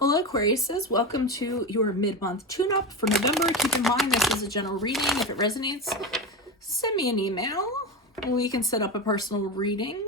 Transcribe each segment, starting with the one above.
Hello Aquariuses, welcome to your mid-month tune-up for November. Keep in mind this is a general reading. If it resonates, send me an email and we can set up a personal reading.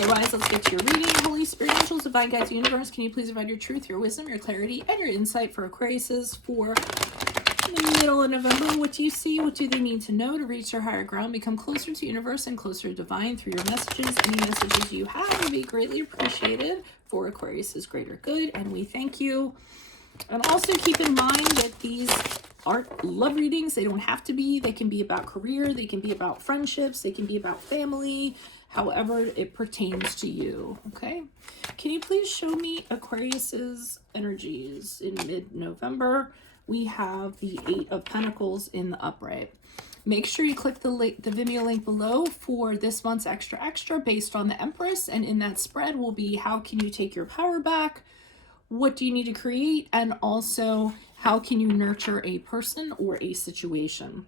Otherwise, let's get to your reading. Holy Spirit, angels, divine guides, universe, can you please provide your truth, your wisdom, your clarity, and your insight for Aquariuses for the middle of November? What do you see? What do they need to know to reach their higher ground, become closer to universe and closer to divine through your messages? Any messages you have would be greatly appreciated for Aquarius's greater good, and we thank you. And also keep in mind that these aren't love readings. They don't have to be. They can be about career. They can be about friendships. They can be about family, however it pertains to you. Okay. Can you please show me Aquarius's energies in mid-November? We have the Eight of Pentacles in the upright. Make sure you click the Vimeo link below for this month's extra based on the Empress, and in that spread will be how can you take your power back, what do you need to create, and also how can you nurture a person or a situation.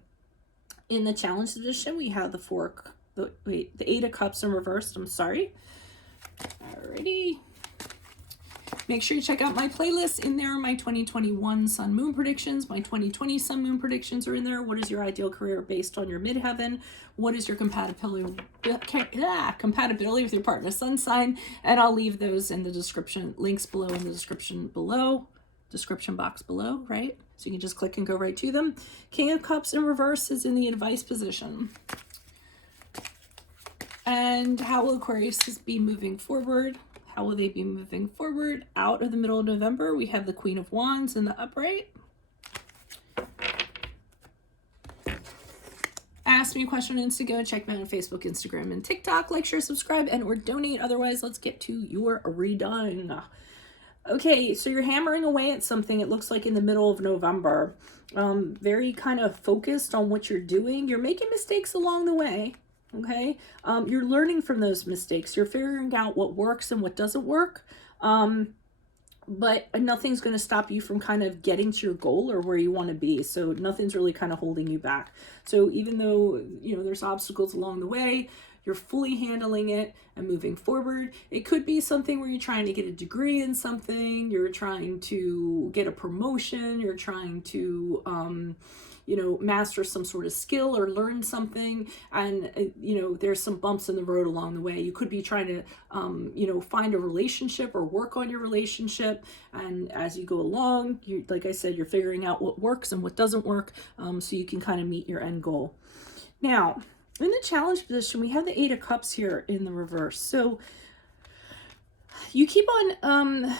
In the challenge edition, we have the Eight of Cups in reversed. I'm sorry. Alrighty. Make sure you check out my playlist in there. My 2021 Sun Moon predictions, my 2020 Sun Moon predictions are in there. What is your ideal career based on your midheaven? What is your compatibility with your partner's sun sign? And I'll leave those in the description, links below in the description box below, right? So you can just click and go right to them. King of Cups in reverse is in the advice position. And how will Aquarius be moving forward? How will they be moving forward? Out of the middle of November, we have the Queen of Wands in the upright. Ask me a question on Instagram. Check me out on Facebook, Instagram, and TikTok. Like, share, subscribe, and or donate. Otherwise, let's get to your reading. Okay, so you're hammering away at something, it looks like in the middle of November. Very kind of focused on what you're doing. You're making mistakes along the way. Okay, you're learning from those mistakes. You're figuring out what works and what doesn't work. But nothing's going to stop you from kind of getting to your goal or where you want to be. So nothing's really kind of holding you back. So even though, you know, there's obstacles along the way, you're fully handling it and moving forward. It could be something where you're trying to get a degree in something, you're trying to get a promotion, you're trying to, you know, master some sort of skill or learn something, and you know, there's some bumps in the road along the way. You could be trying to you know, find a relationship or work on your relationship, and as you go along, you, like I said, you're figuring out what works and what doesn't work, so you can kind of meet your end goal. Now in the challenge position, we have the Eight of Cups here in the reverse. So you keep on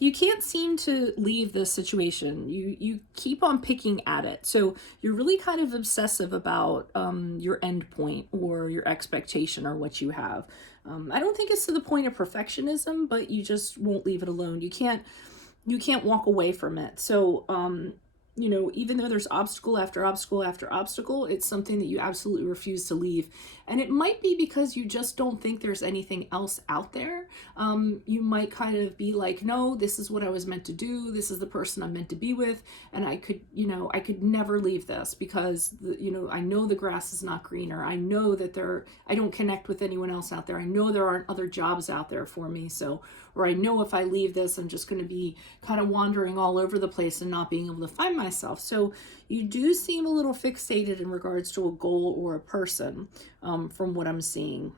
you can't seem to leave this situation. You keep on picking at it. So you're really kind of obsessive about your end point or your expectation or what you have. I don't think it's to the point of perfectionism, but you just won't leave it alone. You can't walk away from it. So you know, even though there's obstacle after obstacle after obstacle, it's something that you absolutely refuse to leave. And it might be because you just don't think there's anything else out there. You might kind of be like, no, this is what I was meant to do. This is the person I'm meant to be with. And I could, you know, I could never leave this because, you know, I know the grass is not greener. I know that I don't connect with anyone else out there. I know there aren't other jobs out there for me. So, or I know if I leave this, I'm just going to be kind of wandering all over the place and not being able to find myself. So you do seem a little fixated in regards to a goal or a person, from what I'm seeing.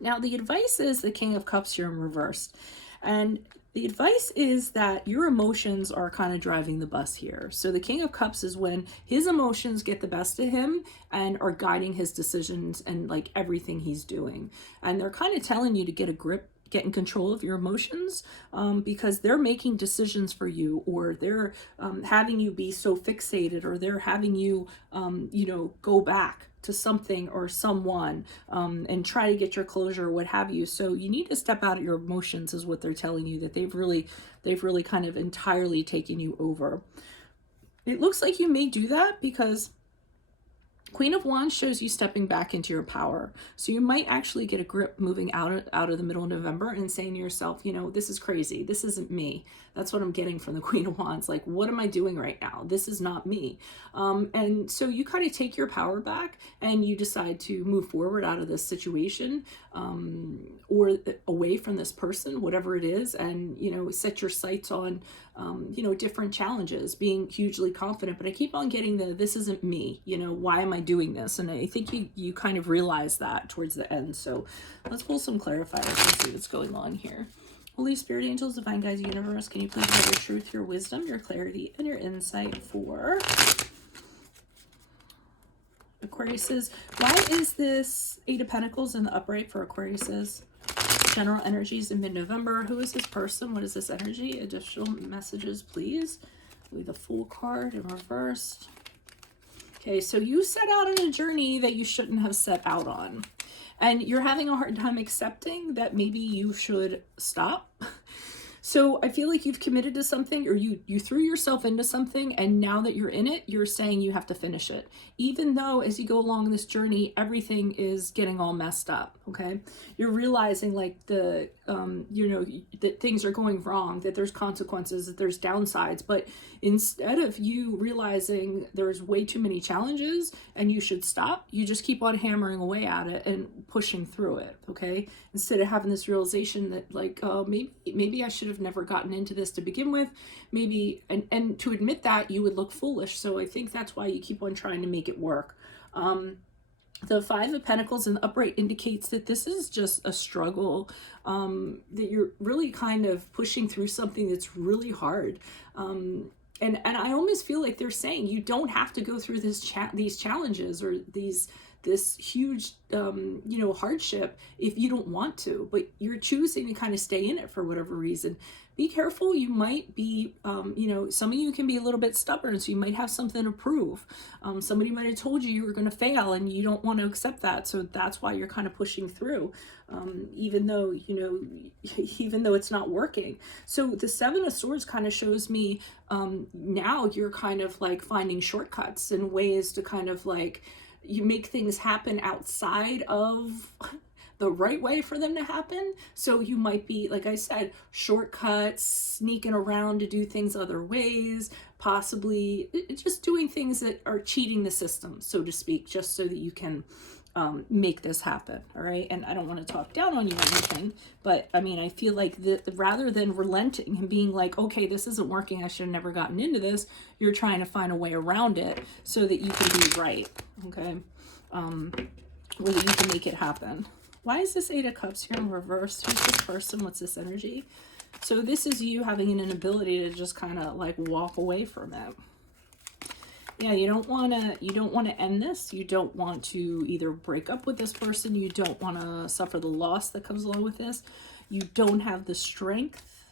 Now the advice is the King of Cups here in reversed, and the advice is that your emotions are kind of driving the bus here. So the King of Cups is when his emotions get the best of him and are guiding his decisions and like everything he's doing, and they're kind of telling you to get a grip, get in control of your emotions, because they're making decisions for you, or they're having you be so fixated, or they're having you, you know, go back to something or someone and try to get your closure or what have you. So you need to step out of your emotions is what they're telling you, that they've really kind of entirely taken you over. It looks like you may do that because Queen of Wands shows you stepping back into your power. So you might actually get a grip moving out of the middle of November and saying to yourself, you know, this is crazy. This isn't me. That's what I'm getting from the Queen of Wands. Like, what am I doing right now? This is not me. And so you kind of take your power back and you decide to move forward out of this situation, or away from this person, whatever it is, and, you know, set your sights on, you know, different challenges, being hugely confident. But I keep on getting this isn't me, you know, why am I doing this? And I think you kind of realize that towards the end. So let's pull some clarifiers and see what's going on here. Holy Spirit, angels, divine guides, universe, can you please have your truth, your wisdom, your clarity, and your insight for Aquariuses? Why is this Eight of Pentacles in the upright for Aquariuses? General energies in mid-November. Who is this person? What is this energy? Additional messages, please. With the Fool card in reversed. Okay, so you set out on a journey that you shouldn't have set out on. And you're having a hard time accepting that maybe you should stop. So I feel like you've committed to something, or you threw yourself into something, and now that you're in it, you're saying you have to finish it. Even though as you go along this journey, everything is getting all messed up, okay? You're realizing like you know, that things are going wrong, that there's consequences, that there's downsides, but instead of you realizing there's way too many challenges and you should stop, you just keep on hammering away at it and pushing through it, okay? Instead of having this realization that like, oh, maybe I should have never gotten into this to begin with, maybe, and to admit that you would look foolish. So I think that's why you keep on trying to make it work. The Five of Pentacles in the upright indicates that this is just a struggle, that you're really kind of pushing through something that's really hard. And I almost feel like they're saying you don't have to go through these challenges or this huge, you know, hardship if you don't want to, but you're choosing to kind of stay in it for whatever reason. Be careful. You might be, you know, some of you can be a little bit stubborn, so you might have something to prove. Somebody might have told you were going to fail and you don't want to accept that. So that's why you're kind of pushing through, even though, you know, even though it's not working. So the Seven of Swords kind of shows me, now you're kind of like finding shortcuts and ways to kind of like, you make things happen outside of the right way for them to happen. So you might be, like I said, shortcuts, sneaking around to do things other ways, possibly just doing things that are cheating the system, so to speak, just so that you can make this happen. All right. And I don't want to talk down on you or anything, but I mean, I feel like rather than relenting and being like, okay, this isn't working, I should have never gotten into this, you're trying to find a way around it so that you can be right. Okay. Or that you can make it happen. Why is this Eight of Cups here in reverse? Who's this person? What's this energy? So this is you having an inability to just kind of like walk away from it. Yeah, you don't want to end this. You don't want to either break up with this person. You don't want to suffer the loss that comes along with this. You don't have the strength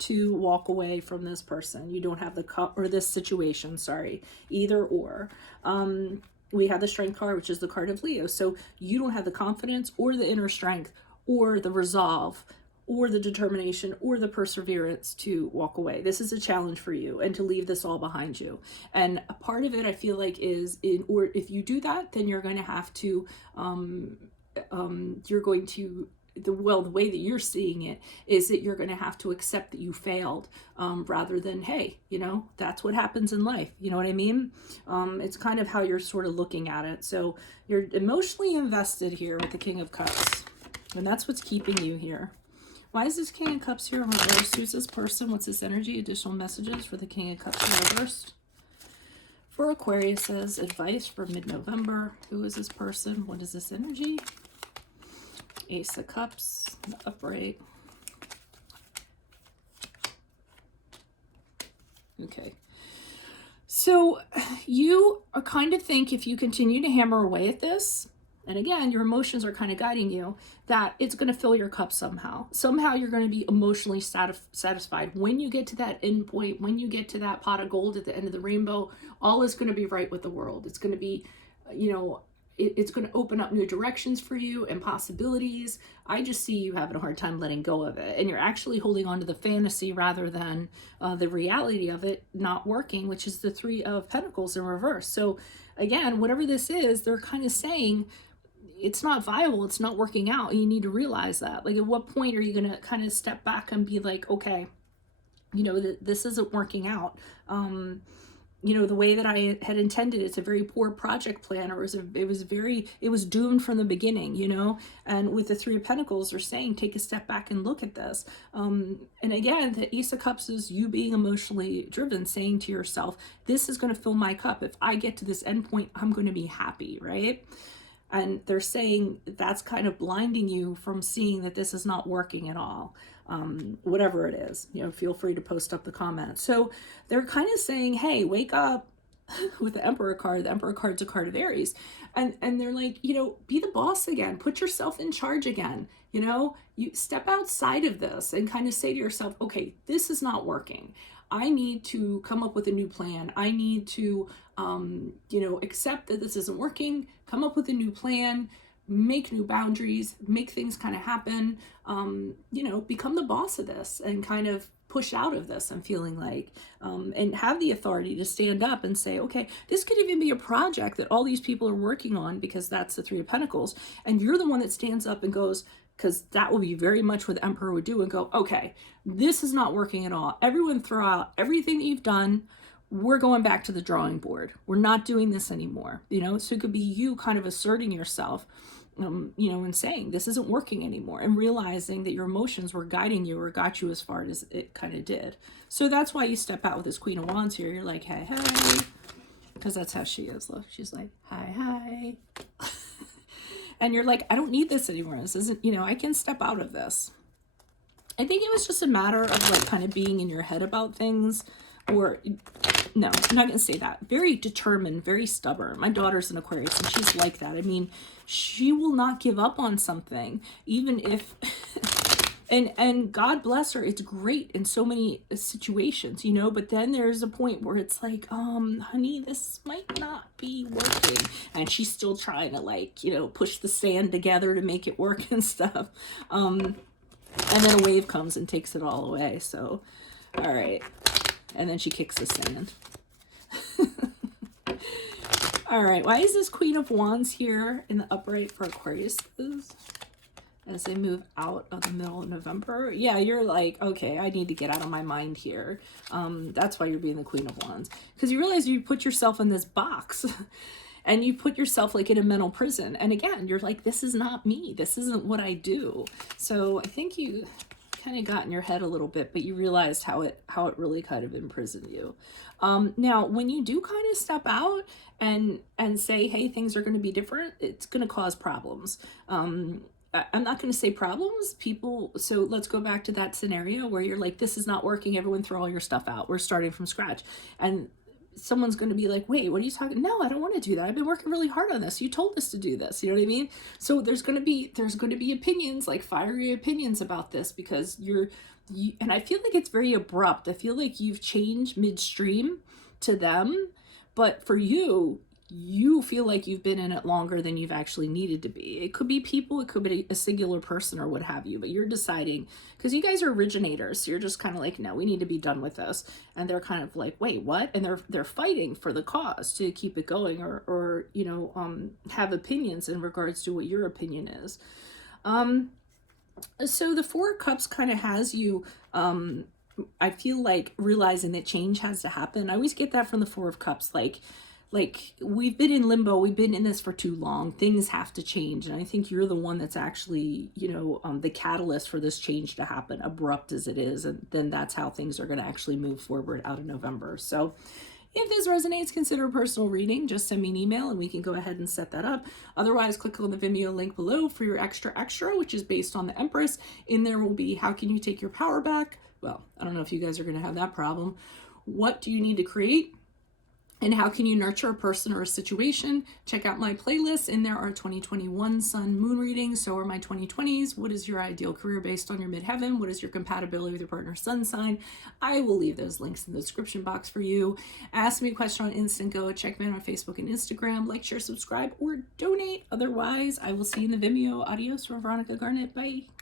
to walk away from this person. You don't have the cup, or this situation, sorry, either or. We have the Strength card, which is the card of Leo. So you don't have the confidence or the inner strength or the resolve or the determination or the perseverance to walk away. This is a challenge for you, and to leave this all behind you. And a part of it, I feel like, is or if you do that, then you're going to have to, you're going to, the way that you're seeing it is that you're going to have to accept that you failed, rather than, hey, you know, that's what happens in life. You know what I mean? It's kind of how you're sort of looking at it. So you're emotionally invested here with the King of Cups, and that's what's keeping you here. Why is this King of Cups here in reverse? Who's this person? What's this energy? Additional messages for the King of Cups in reverse. For Aquarius, says advice for mid-November. Who is this person? What is this energy? Ace of Cups, upright. Okay. So you are kind of think if you continue to hammer away at this, and again, your emotions are kind of guiding you, that it's going to fill your cup somehow. Somehow you're going to be emotionally satisfied. When you get to that end point, when you get to that pot of gold at the end of the rainbow, all is going to be right with the world. It's going to be, you know, it's going to open up new directions for you and possibilities. I just see you having a hard time letting go of it, and you're actually holding on to the fantasy rather than the reality of it not working, which is the Three of Pentacles in reverse. So again, whatever this is, they're kind of saying it's not viable, it's not working out, and you need to realize that. Like, at what point are you going to kind of step back and be like, okay, you know, this isn't working out. You know, the way that I had intended. It's a very poor project plan, or it was doomed from the beginning, you know. And with the Three of Pentacles, they're saying take a step back and look at this. And again, the Ace of Cups is you being emotionally driven, saying to yourself, this is going to fill my cup. If I get to this end point, I'm going to be happy, right? And they're saying that's kind of blinding you from seeing that this is not working at all. Whatever it is, you know, feel free to post up the comments. So they're kind of saying, hey, wake up. With the Emperor card. The Emperor card's a card of Aries. And they're like, you know, be the boss again. Put yourself in charge again. You know, you step outside of this and kind of say to yourself, okay, this is not working. I need to come up with a new plan. I need to, you know, accept that this isn't working, come up with a new plan, make new boundaries, make things kind of happen, you know, become the boss of this and kind of push out of this. I'm feeling like, and have the authority to stand up and say, okay, this could even be a project that all these people are working on, because that's the Three of Pentacles. And you're the one that stands up and goes, because that will be very much what the Emperor would do, and go, okay, this is not working at all. Everyone throw out everything that you've done. We're going back to the drawing board. We're not doing this anymore. You know, so it could be you kind of asserting yourself, you know, and saying this isn't working anymore, and realizing that your emotions were guiding you or got you as far as it kind of did. So that's why you step out with this Queen of Wands here. You're like, hey, hey, because that's how she is. Look, she's like, hi, hi. And you're like, I don't need this anymore. This isn't, you know, I can step out of this. I think it was just a matter of like kind of being in your head about things. Or no, I'm not going to say that. Very determined, very stubborn. My daughter's an Aquarius, and she's like that. I mean, she will not give up on something, even if, and God bless her, it's great in so many situations, you know, but then there's a point where it's like, honey, this might not be working. And she's still trying to, like, you know, push the sand together to make it work and stuff. And then a wave comes and takes it all away. So, all right. And then she kicks the sand. All right. Why is this Queen of Wands here in the upright for Aquarius as they move out of the middle of November? Yeah, you're like, okay, I need to get out of my mind here. That's why you're being the Queen of Wands. Because you realize you put yourself in this box. And you put yourself like in a mental prison. And again, you're like, this is not me. This isn't what I do. So I think you kind of got in your head a little bit, but you realized how it really kind of imprisoned you. Now, when you do kind of step out and say, hey, things are going to be different, it's going to cause problems. I'm not going to say problems, people. So let's go back to that scenario where you're like, this is not working. Everyone throw all your stuff out. We're starting from scratch. And someone's going to be like, wait, what are you talking? No, I don't want to do that. I've been working really hard on this. You told us to do this. You know what I mean? So there's going to be opinions, like fiery opinions about this, because and I feel like it's very abrupt. I feel like you've changed midstream to them, but for you feel like you've been in it longer than you've actually needed to be. It could be people, it could be a singular person or what have you, but you're deciding, because you guys are originators, so you're just kind of like, no, we need to be done with this. And they're kind of like, wait, what? And they're fighting for the cause to keep it going, or you know, have opinions in regards to what your opinion is. So the Four of Cups kind of has you, I feel like, realizing that change has to happen. I always get that from the Four of Cups, like we've been in limbo, we've been in this for too long, things have to change. And I think you're the one that's actually, you know, the catalyst for this change to happen, abrupt as it is. And then that's how things are going to actually move forward out of November. So if this resonates, consider a personal reading. Just send me an email and we can go ahead and set that up. Otherwise, click on the Vimeo link below for your extra, which is based on the Empress. In there will be, how can you take your power back? Well, I don't know if you guys are going to have that problem. What do you need to create? And how can you nurture a person or a situation? Check out my playlist, and there are 2021 sun moon readings. So are my 2020s. What is your ideal career based on your midheaven? What is your compatibility with your partner's sun sign? I will leave those links in the description box for you. Ask me a question on Instant Go. Check me out on Facebook and Instagram. Like, share, subscribe, or donate. Otherwise, I will see you in the Vimeo. Adios from Veronica Garnett. Bye.